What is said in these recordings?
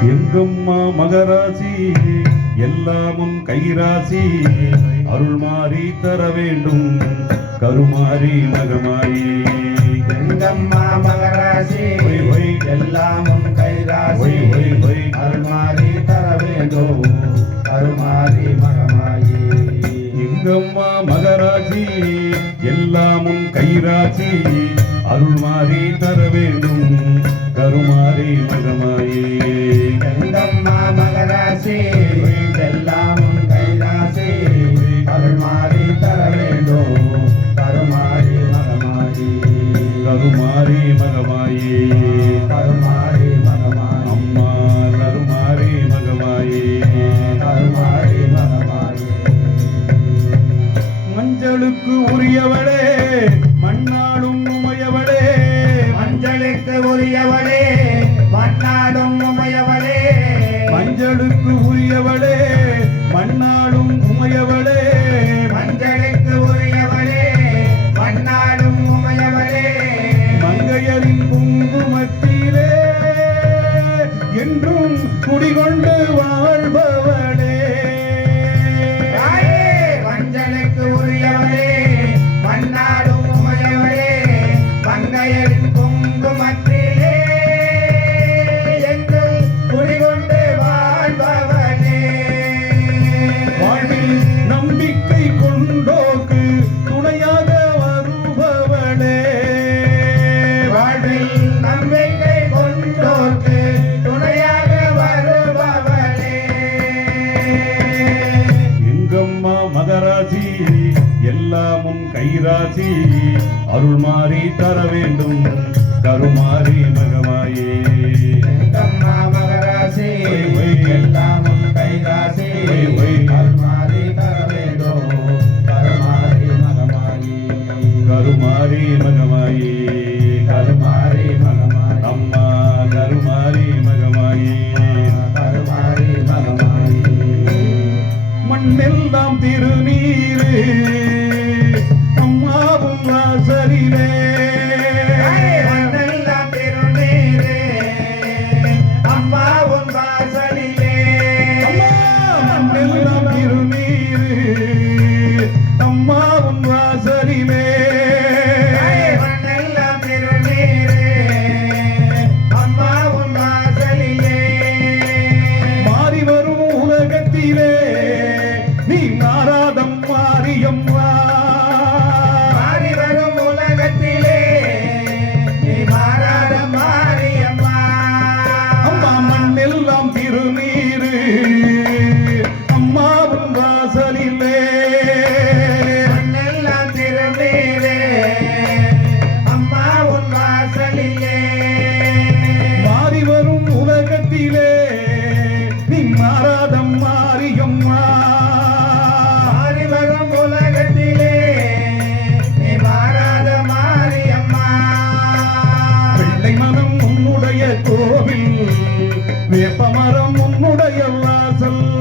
எங்கம்மா மகராசி? எல்லாமும் கைராசி. அருள் மாறி தர வேண்டும். கருமாறி மகமாயி எங்கம்மா மகராசி. எல்லாமும் கைராசி. ஒய். அருள்மாறி தர வேண்டும். அருள்மாறி மகமாயி. எங்கம்மா மகராசி? எல்லாமும் கைராசி. அருள் மாறி தர வேண்டும். கருமாறி மகமாயி. மஞ்சளுக்கு உரியவளே மண்ணாடும் உமையவளே. மஞ்சளுக்கு உரியவளே மண்ணாடும் உமையவளே. மஞ்சளுக்கு உரியவளே மண்ணாடும் உமையவளே. நம்பிக்கை கொண்டோர்க்கு துணையாக வருபவளே எங்கம்மா மகராசி எல்லாமும் கைராசி அருள் மாறி தர வேண்டும் கருமாரி மகமாயே எங்கம்மா மகராசி. எல்லாமும் கைராசி ஒய். கருமாரி தர வேண்டும் கருமாரி மகமாயி கருமாரி மகமாயே கருமாரி மகமாயி அம்மா கருமாரி மகமாயே கருமாரி மகமாயி மண்ணெல்லாம் திருநீரு. அம்மாவும் அம்மா அம்மாவும் வாசலிலே. மண்ணெல்லாம் திருநீரே அம்மா உன் வாசலிலே. மாறி வரும் உலகத்திலே. நீ மாறாதம் மாரியம்மா மாறி வரும் உலகத்திலே. நீ மாறாத மனம் உன்னுடைய கோவில். வேப்பமரம் உன்னுடைய வாசல்.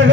பிள்ளைகள்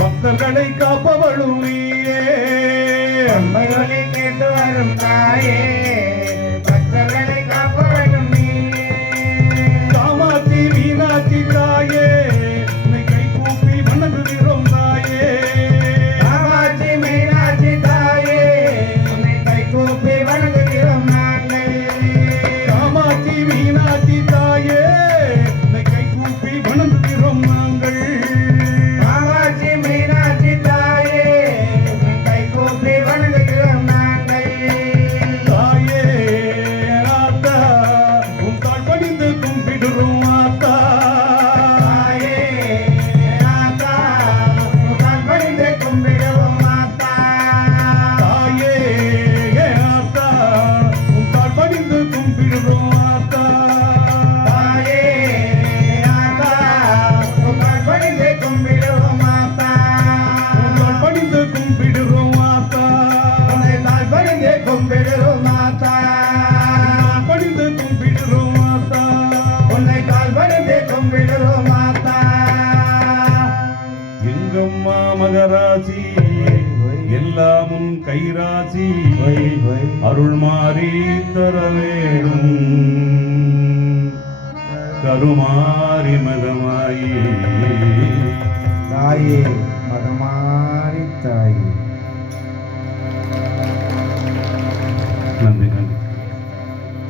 பக்தர்களை. நாகராசி எல்லாமும் கைராசி அருள் மாறி தர வேணும் கருமாறி மதமாயி. தாயே மதமாறி தாயே.